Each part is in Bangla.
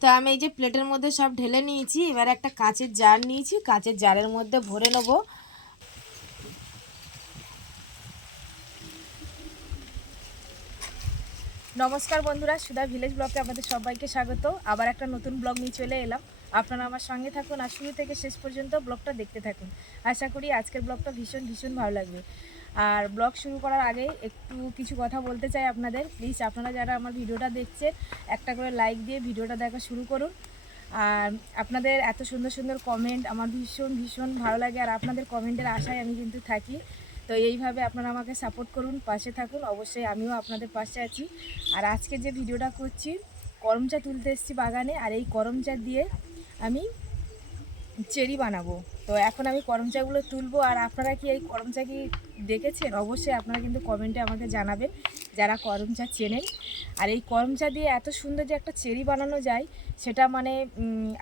তো আমি এই যে প্লেটের মধ্যে সব ঢেলে নিয়েছি, এবার একটা কাঁচের জার নিয়েছি, কাঁচের জারের মধ্যে ভরে নেব। নমস্কার বন্ধুরা, সুধা ভিলেজ ব্লকে আমাদের সবাইকে স্বাগত। আবার একটা নতুন ব্লগ নিয়ে চলে এলাম। আপনারা আমার সঙ্গে থাকুন। আর শুরু থেকে শেষ পর্যন্ত ব্লগটা দেখতে থাকুন। আশা করি আজকের ব্লগটা ভীষণ ভীষণ ভালো লাগবে। আর ব্লগ শুরু করার আগে একটু কিছু কথা বলতে চাই আপনাদের। প্লিজ আপনারা যারা আমার ভিডিওটা দেখছেন, একটা করে লাইক দিয়ে ভিডিওটা দেখা শুরু করুন। আর আপনাদের এত সুন্দর সুন্দর কমেন্ট আমার ভীষণ ভীষণ ভালো লাগে। আর আপনাদের কমেন্টের আশায় আমি কিন্তু থাকি। তো এইভাবে আপনারা আমাকে সাপোর্ট করুন, পাশে থাকুন। অবশ্যই আমিও আপনাদের পাশে আছি। আর আজকে যে ভিডিওটা করছি করমচা তুলতে এসেছি বাগানে। আর এই করমচা দিয়ে আমি চেরি বানাবো। তো এখন আমি করমচাগুলো তুলবো আর আপনারা কি এই করমচা কি দেখেছেন? অবশ্যই আপনারা কিন্তু কমেন্টে আমাকে জানাবেন যারা করমচা চেনেন। আর এই করমচা দিয়ে এত সুন্দর যে একটা চেরি বানানো যায়, সেটা মানে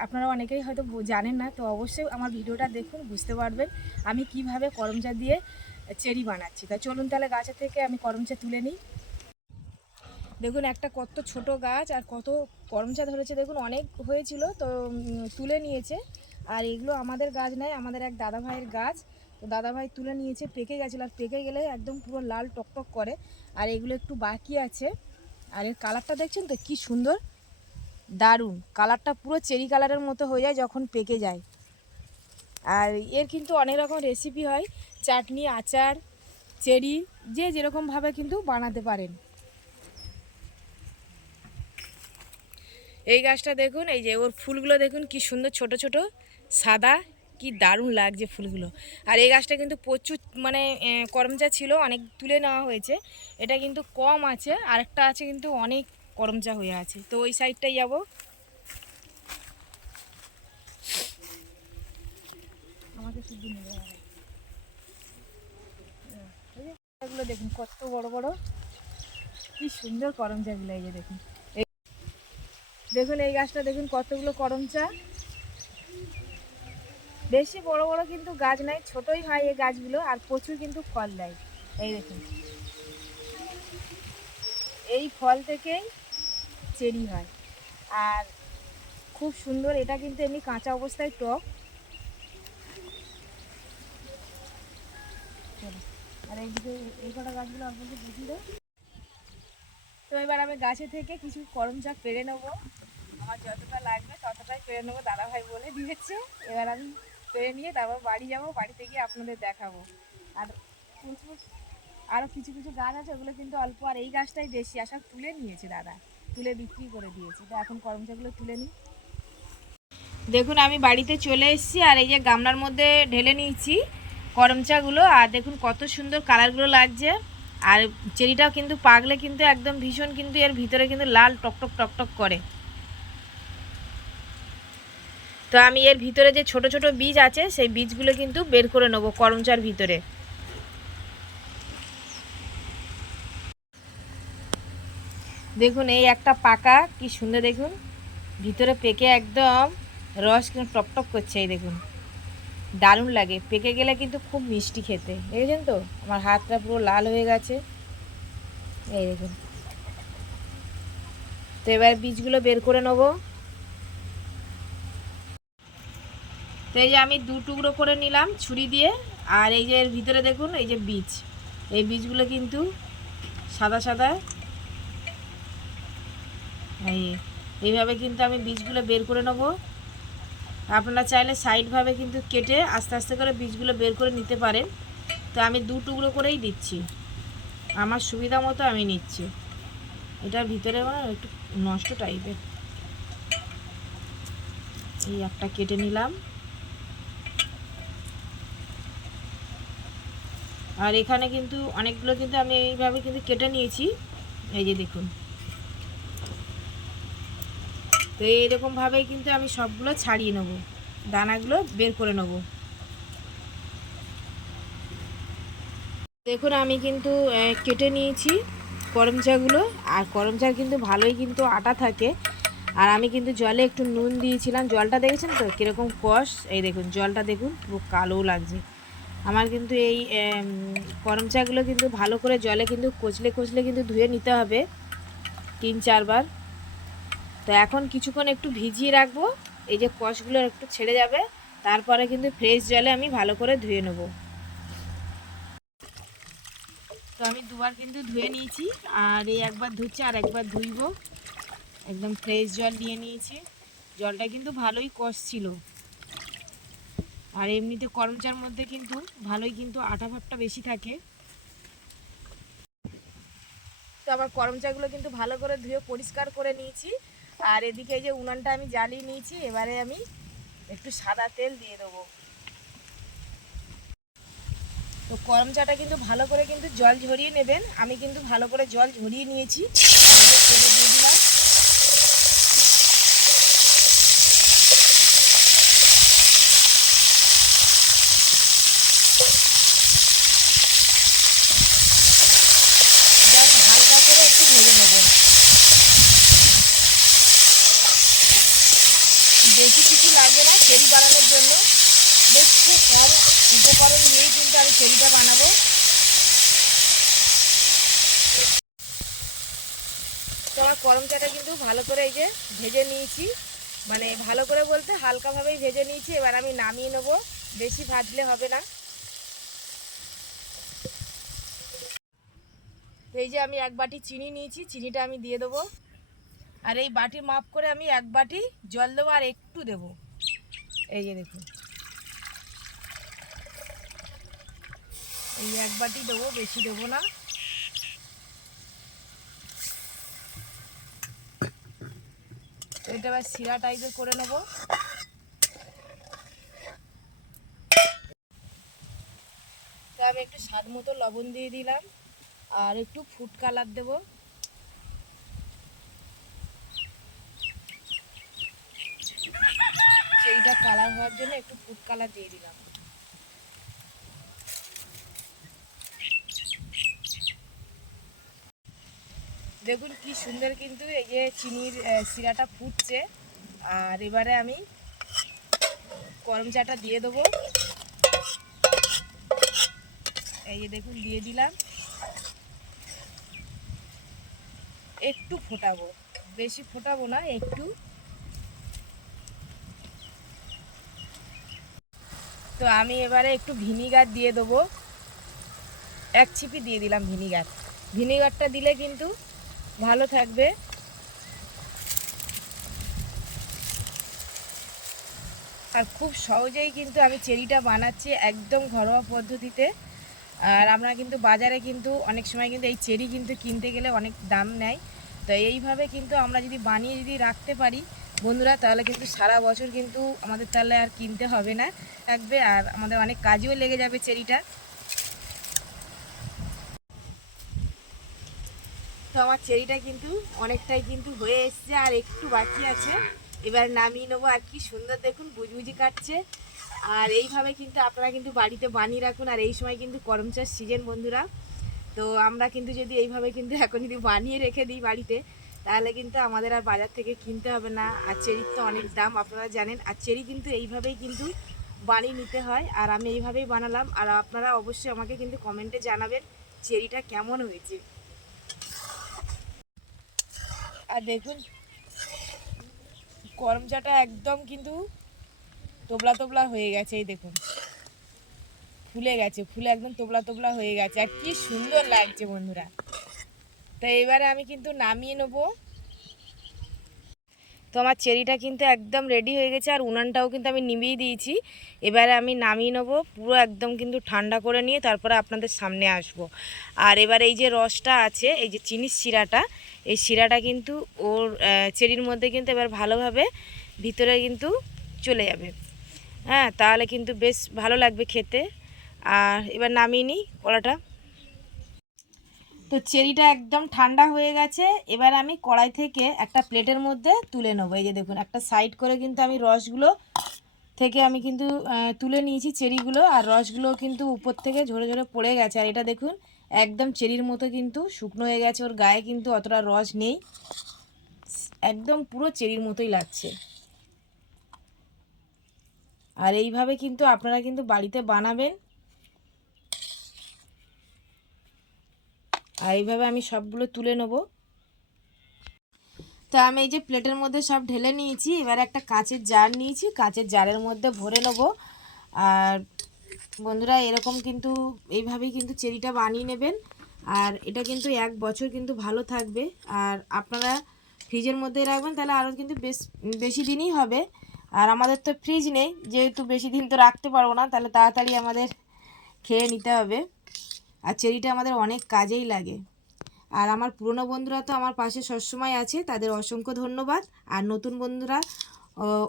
আপনারা অনেকেই হয়তো জানেন না। তো অবশ্যই আমার ভিডিওটা দেখুন, বুঝতে পারবেন আমি কীভাবে করমচা দিয়ে চেরি বানাচ্ছি। তা চলুন তাহলে গাছের থেকে আমি করমচা তুলে নিই। দেখুন, একটা কত ছোট গাছ আর কত করমচা ধরেছে দেখুন, অনেক হয়েছিল, তো তুলে নিয়েছে। আর এগুলো আমাদের গাছ নয়, আমাদের এক দাদা ভাইয়ের গাছ। তো দাদা ভাই তুলে নিয়েছে, পেকে গেছিল, আর পেকে গেলে একদম পুরো লাল টকটক করে। আর এগুলো একটু বাকি আছে। আর এর কালারটা দেখছেন তো, কি সুন্দর? দারুণ। কালারটা পুরো চেরি কালারের মতো হয়ে যায় যখন পেকে যায়। আর এর কিন্তু অনেক রকম রেসিপি হয়। চাটনি, আচার, চেরি, যে যেরকমভাবে কিন্তু বানাতে পারেন। এই গাছটা দেখুন, এই যে ওর ফুলগুলো দেখুন, কি সুন্দর ছোট ছোট, সাদা, কি দারুণ লাগছে ফুলগুলো। আর এই গাছটা কিন্তু প্রচুর মানে করমচা ছিল, অনেক তুলে নেওয়া হয়েছে। এটা কিন্তু কম আছে, আরেকটা আছে কিন্তু অনেক করমচা হয়ে আছে। তো ওই সাইডটাই যাব। আমাকে দেখুন, কত বড় বড়, কি সুন্দর করমচাগুলো এই যে দেখুন। দেখুন এই গাছটা, দেখুন কতগুলো করমচা। বেশি বড় বড় কিন্তু গাছ নাই, ছোটই হয় এই গাছগুলো, আর প্রচুর কিন্তু ফল দেয়। এই দেখুন। এই ফল থেকেই চেরি হয়। আর খুব সুন্দর, এটা কিন্তু এমনি কাঁচা অবস্থায় টক। আর এইদিকে এই কটা গাছগুলো আপনাকে বুঝিয়ে এবার আমি গাছে থেকে কিছু করম শাক পেরে নেব। আমার যতটা লাগবে ততটাই পেরে নেব দাদাভাই বলে দিয়েছে। এবার আমি পেরে নিয়ে তারপর বাড়ি যাব, বাড়িতে গিয়ে আপনাদের দেখাবো। আর আরও কিছু কিছু গাছ আছে, ওগুলো কিন্তু অল্প, আর এই গাছটাই বেশি। আর সব তুলে নিয়েছে দাদা, তুলে বিক্রি করে দিয়েছে। তো এখন করম শাকগুলো তুলে নিই। দেখুন, আমি বাড়িতে চলে এসেছি, আর এই যে গামলার মধ্যে ঢেলে নিয়েছি করমচাগুলো আর দেখুন, কত সুন্দর কালারগুলো লাগছে। আর চেরিটাও কিন্তু পাকলে কিন্তু একদম ভীষণ কিন্তু এর ভিতরে কিন্তু লাল টকটক টকটক করে। তো আমি এর ভিতরে যে ছোট ছোট বীজ আছে, সেই বীজগুলো কিন্তু বের করে নেব করমচার ভিতরে। দেখুন, এই একটা পাকা, কি সুন্দর দেখুন। ভিতরে পেকে একদম রস কিন্তু টকটক করছে, এই দেখুন। দারুণ লাগে। পেকে গেলে কিন্তু খুব মিষ্টি খেতে। দেখেছেন তো? আমার হাতটা পুরো লাল হয়ে গেছে। এই দেখুন। তো এবার বীজগুলো বের করে নেব। তো এই যে আমি দু টুকরো করে নিলাম ছুরি দিয়ে। আর এই যে এর ভিতরে দেখুন, এই যে বীজ। এই বীজগুলো কিন্তু সাদা সাদা। এই, এইভাবে কিন্তু আমি বীজগুলো বের করে নেব। আপনারা চাইলে সাইডভাবে কিন্তু কেটে আস্তে আস্তে করে বীজগুলো বের করে নিতে পারেন। তো আমি দু টুকরো করেই দিচ্ছি। আমার সুবিধা মতো আমি নিচ্ছি। এটার ভিতরে মানে একটু নষ্ট টাইপের এই একটা কেটে নিলাম। আর এখানে কিন্তু অনেকগুলো কিন্তু আমি এইভাবে কিন্তু কেটে নিয়েছি। এই যে দেখুন। তো এইরকমভাবেই কিন্তু আমি সবগুলো ছাড়িয়ে নেব। দানাগুলো বের করে নেব। দেখুন, আমি কিন্তু কেটে নিয়েছি করমচাগুলো। আর করমচার কিন্তু ভালোই কিন্তু আটা থাকে। আর আমি কিন্তু জলে একটু নুন দিয়েছিলাম। জলটা দেখেছেন তো? কীরকম কষ। এই দেখুন, জলটা দেখুন, পুরো কালো লাগছে। আমার কিন্তু এই করমচাগুলো কিন্তু ভালো করে জলে কিন্তু কচলে কচলে কিন্তু ধুয়ে নিতে হবে। তিন, চারবার। তো এখন কিছুক্ষণ একটু ভিজিয়ে রাখব। এই যে কষগুলো একটু ছেড়ে যাবে, তারপরে কিন্তু ফ্রেশ জলে আমি ভালো করে ধুয়ে নেব। তো আমি দুবার কিন্তু ধুয়ে নিয়েছি, আর এই একবার ধুচ্ছি, আর একবার ধুইব। একদম ফ্রেশ জল নিয়ে নিয়েছি। জলটা কিন্তু ভালোই কষ ছিল। আর এমনিতে করমচার মধ্যে কিন্তু ভালোই কিন্তু আটা ভাবটা বেশি থাকে। তো আবার করমচাগুলো কিন্তু ভালো করে ধুয়ে পরিষ্কার করে নিয়েছি। আর এদিকে এই যে উনানটা আমি জ্বালিয়ে নিয়েছি, এবারে আমি একটু সাদা তেল দিয়ে দেবো। তো করম চাটা কিন্তু ভালো করে কিন্তু জল ঝরিয়ে নেবেন। আমি কিন্তু ভালো করে জল ঝরিয়ে নিয়েছি এই যে তেলে দিয়ে দিলাম জাস্ট হালকা করে একটু ভেজে নেবেন বেশি কিছু লাগবে না চেরি বানানোর জন্য বেশ খুব কম উপকরণ দিয়েই কিন্তু আমি চেরিটা বানাবো। তো আমার করমচাটা কিন্তু ভালো করে এই যে ভেজে নিয়েছি। মানে ভালো করে বলতে হালকাভাবেই ভেজে নিয়েছি, এবার আমি নামিয়ে নেব। বেশি ভাজলে হবে না। এই যে আমি এক বাটি চিনি নিয়েছি, চিনিটা আমি দিয়ে দেবো। আর এই বাটি মাপ করে আমি এক বাটি জল দেবো আর একটু দেবো। এই যে দেখুন। এই এক বাটি দেবো, বেশি দেবো না। এটা এবার শিরা টাইপের করে নেব। আমি একটু স্বাদ মতো লবণ দিয়ে দিলাম। আর একটু ফুড কালার দেবো। সেইটা কালার হওয়ার জন্য একটু ফুড কালার দিয়ে দিলাম। দেখুন কি সুন্দর কিন্তু এই যে চিনির শিরাটা ফুটছে। আর এবারে আমি গরম চাটা দিয়ে দেবো। এই যে দেখুন, দিয়ে দিলাম। একটু ফোটাবো। বেশি ফোটাবো না, একটু তো আমি এবারে একটু ভিনিগার দিয়ে দেবো। এক ছিপি দিয়ে দিলাম ভিনিগার। ভিনিগারটা দিলে কিন্তু ভালো থাকবে। আর খুব সহজেই কিন্তু আমি চেরিটা বানাচ্ছি একদম ঘরোয়া পদ্ধতিতে। আর আমরা কিন্তু বাজারে কিন্তু অনেক সময় কিন্তু এই চেরি কিন্তু কিনতে গেলে অনেক দাম নেয়। তো এইভাবে কিন্তু আমরা যদি বানিয়ে যদি রাখতে পারি বন্ধুরা, তাহলে কিন্তু সারা বছর কিন্তু আমাদের তাহলে আর কিনতে হবে না, থাকবে আর আমাদের অনেক কাজেও লেগে যাবে চেরিটা। তো আমার চেরিটা কিন্তু অনেকটাই কিন্তু হয়ে এসছে আর একটু বাকি আছে। এবার নামিয়ে নেব আর কি সুন্দর দেখুন বুঝবুঝি কাটছে। আর এইভাবে কিন্তু আপনারা কিন্তু বাড়িতে বানিয়ে রাখুন, আর এই সময় কিন্তু করম চাষ সিজন বন্ধুরা। তো আমরা কিন্তু যদি এইভাবে কিন্তু এখন যদি বানিয়ে রেখে দিই বাড়িতে তাহলে কিন্তু আমাদের আর বাজার থেকে কিনতে হবে না। আর চেরির তো অনেক দাম, আপনারা জানেন। আর চেরি কিন্তু এইভাবেই কিন্তু বানিয়ে নিতে হয়। আর আমি এইভাবেই বানালাম। আর আপনারা অবশ্যই আমাকে কিন্তু কমেন্টে জানাবেন চেরিটা কেমন হয়েছে। আর দেখুন করমচাটা একদম কিন্তু তোবলা তোবলা হয়ে গেছে, এই দেখুন। ফুলে গেছে, ফুলে একদম তোবলা তোবলা হয়ে গেছে। আর কি সুন্দর লাগছে বন্ধুরা। তো এবারে আমি কিন্তু নামিয়ে নেব। তো আমার চেরিটা কিন্তু একদম রেডি হয়ে গেছে আর উনানটাও কিন্তু আমি নিভিয়ে দিয়েছি। এবারে আমি নামিয়ে নেব, পুরো একদম কিন্তু ঠান্ডা করে নিয়ে তারপরে আপনাদের সামনে আসব। আর এবার এই যে রসটা আছে, এই যে চিনির শিরাটা, এই শিরাটা কিন্তু ওর চেরির মধ্যে কিন্তু এবার ভালোভাবে ভিতরে কিন্তু চলে যাবে। হ্যাঁ তাহলে কিন্তু বেশ ভালো লাগবে খেতে। আর এবার নামিয়ে নিই কড়াটা তো চেরিটা একদম ঠান্ডা হয়ে গেছে। এবার আমি কড়াই থেকে একটা প্লেটের মধ্যে তুলে নেব। এই যে দেখুন, একটা সাইড করে কিন্তু আমি রসগুলো থেকে আমি কিন্তু তুলে নিয়েছি চেরিগুলো। আর রসগুলো কিন্তু উপর থেকে ঝরে ঝরে পড়ে গেছে। আর এটা দেখুন, একদম চেরির মতো কিন্তু শুকনো হয়ে গেছে। ওর গায়ে কিন্তু অতটা রস নেই। একদম পুরো চেরির মতোই লাগছে। আর এইভাবে কিন্তু আপনারা কিন্তু বাড়িতে বানাবেন। আর এইভাবে আমি সবগুলো তুলে নেব। তো আমি এই যে প্লেটের মধ্যে সব ঢেলে নিয়েছি, এবার একটা কাঁচের জার নিয়েছি, কাঁচের জারের মধ্যে ভরে নেব। আর বন্ধুরা, এরকম কিন্তু, এইভাবেই কিন্তু চেরিটা বানিয়ে নেবেন। আর এটা কিন্তু এক বছর কিন্তু ভালো থাকবে। আর আপনারা ফ্রিজের মধ্যে রাখবেন, তাহলে আরও কিন্তু বেশ, বেশি দিনই হবে। আর আমাদের তো ফ্রিজ নেই, যেহেতু বেশি দিন তো রাখতে পারব না, তাহলে তাড়াতাড়ি আমাদের খেয়ে নিতে হবে। আর চেরিটা আমাদের অনেক কাজেই লাগে। আর আমার পুরনো বন্ধুরা তো আমার পাশে সবসময় আছে, তাদের অসংখ্য ধন্যবাদ। আর নতুন বন্ধুরা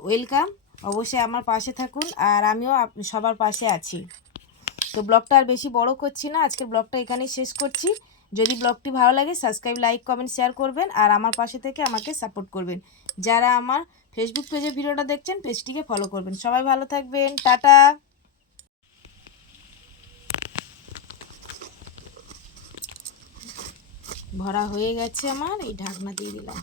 ওয়েলকাম অবশ্যই আমার পাশে থাকুন, আর আমিও সবার পাশে আছি। তো ব্লগটা আর বেশি বড় করছি না, আজকের ব্লগটা এখানেই শেষ করছি। যদি ব্লগটি ভালো লাগে সাবস্ক্রাইব লাইক কমেন্ট শেয়ার করবেন, আর আমার পাশে থেকে আমাকে সাপোর্ট করবেন। যারা আমার ফেসবুক পেজে ভিডিওটা দেখছেন পেজটিকে ফলো করবেন। সবাই ভালো থাকবেন, টাটা। ভরা হয়ে গেছে আমার এই ঢাকনা দিয়ে দিলাম।